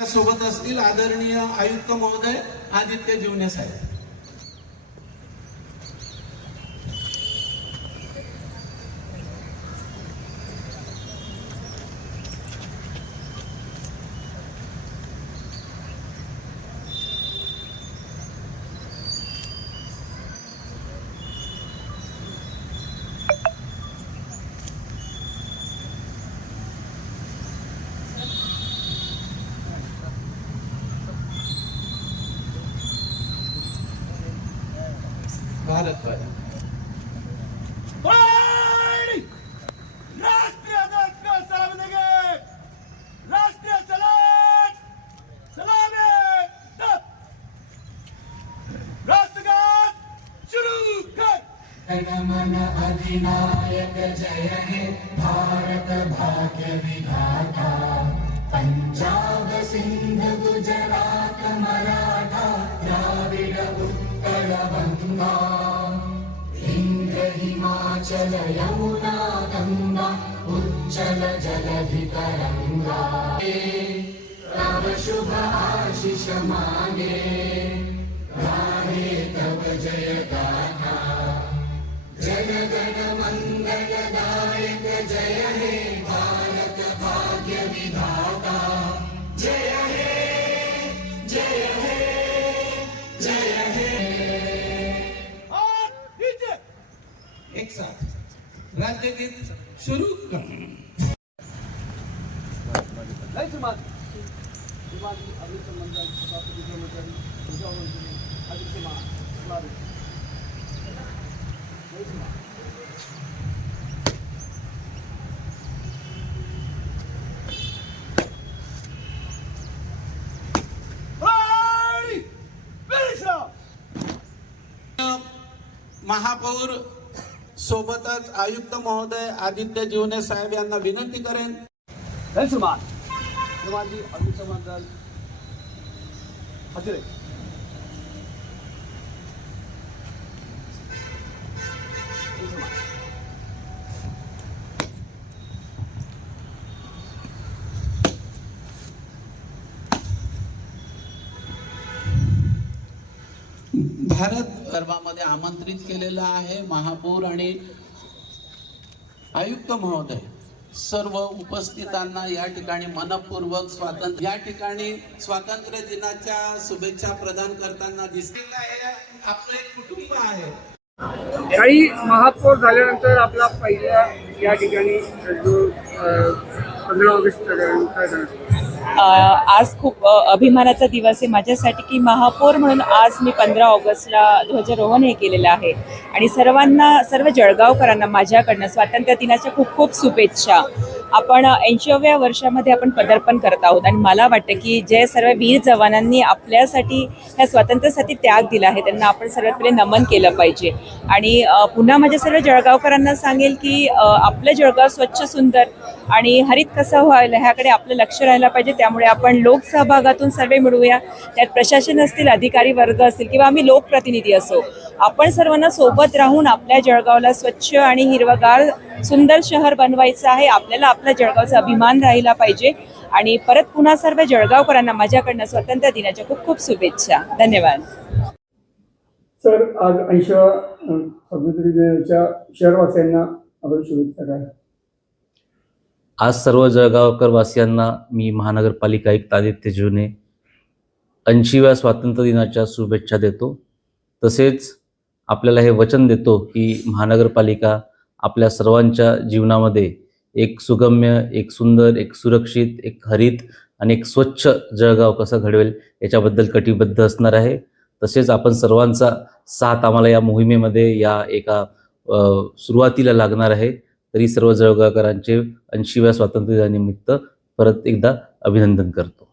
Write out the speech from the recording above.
सोबत असतील आदरणीय आयुक्त महोदय आदित्य जीवने साहेब। भारत राष्ट्रीय ध्वज को सलामी देंगे। राष्ट्रीय सलाम सलामी राष्ट्रगान शुरू कर। जनगण अधिनायक जय हे भारत भाग्य विधाता। पंजाब सिंध गुजरात मराठा द्राविड उत्कल गंगा। हिमाचल यमुना गंगा उच्चल जलधि तरंगा। तव शुभ आशीष मांगे गाहे तव जय गाथा। जनगण मंगलदायक जय हे भारत भाग्य विधाता। जय हे जय हे जय हे। एक साथ राज्य गीत शुरू कर। महापौर सोबतच आयुक्त महोदय आदित्य जीवने साहेब यांना विनंती करेन। भारत दरबारमध्ये आमंत्रित केलेला आहे महापौर आणि आयुक्त महोदय। सर्व उपस्थितांना या ठिकाणी मनपूर्वक या ठिकाणी स्वातंत्र्य दिनाच्या शुभेच्छा प्रदान करताना दिसतील। आपलं एक कुटुंब आहे। काही महापौर झाल्यानंतर आपला पहिला या ठिकाणी जो 15 ऑगस्ट आज खूप अभिमानाचा दिवस आहे माझ्यासाठी की महापौर म्हणून आज मी 15 ऑगस्टला ध्वजारोहण हे केलेलं आहे। आणि सर्व जळगावकरांना माझ्याकडनं स्वातंत्र्य दिनाच्या खूप खूप शुभेच्छा। आपण 80व्या वर्षामध्ये आपण पदार्पण करत आहोत आणि मला वाटतं की जे सर्व वीर जवानांनी आपल्यासाठी ह्या स्वातंत्र्यासाठी त्याग दिला आहे त्यांना आपण सर्वात पहिले नमन केलं पाहिजे। आणि पुन्हा माझ्या सर्व जळगावकरांना सांगेल की आपलं जळगाव स्वच्छ सुंदर आणि हरित कसं व्हायला ह्याकडे आपलं लक्ष राहायला पाहिजे। त्यामुळे आपण लोकसहभागातून सर्वे मिळवूया, त्यात प्रशासन असतील, अधिकारी वर्ग असतील किंवा आम्ही लोकप्रतिनिधी असो, आपण सर्वांना सोबत राहून आपल्या जळगावला स्वच्छ आणि हिरवगार सुंदर शहर बनवायचं आहे। आपल्याला आपल्या जळगावचा अभिमान राहिला पाहिजे। आणि परत पुन्हा सर्व जळगावकरांना माझ्याकडनं स्वातंत्र्य दिनाच्या खूप खूप शुभेच्छा। धन्यवाद सर। आज 80व्या स्वातंत्र्य दिनाच्या शहरवासियांना आपण शुभेच्छा काय? आज सर्व जळगावकर वासियांना मी महानगरपालिका आयुक्त आदित्य जीवने 80व्या स्वातंत्र्य दिनाच्या शुभेच्छा देतो। तसेच आपल्याला हे वचन देतो की महानगरपालिका आपल्या सर्वांच्या जीवनामध्ये एक सुगम्य, एक सुंदर, एक सुरक्षित, एक हरित आणि एक स्वच्छ जळगाव कसं घडवेल याच्याबद्दल कटिबद्ध असणार आहे। तसेच आपण सर्वांचा साथ आम्हाला या मोहिमेमध्ये या एका सुरुवातीला लागणार आहे। तरी सर्व जळगावकरांचे 80व्या स्वातंत्र्य दिनानिमित्त परत एकदा अभिनंदन करतो।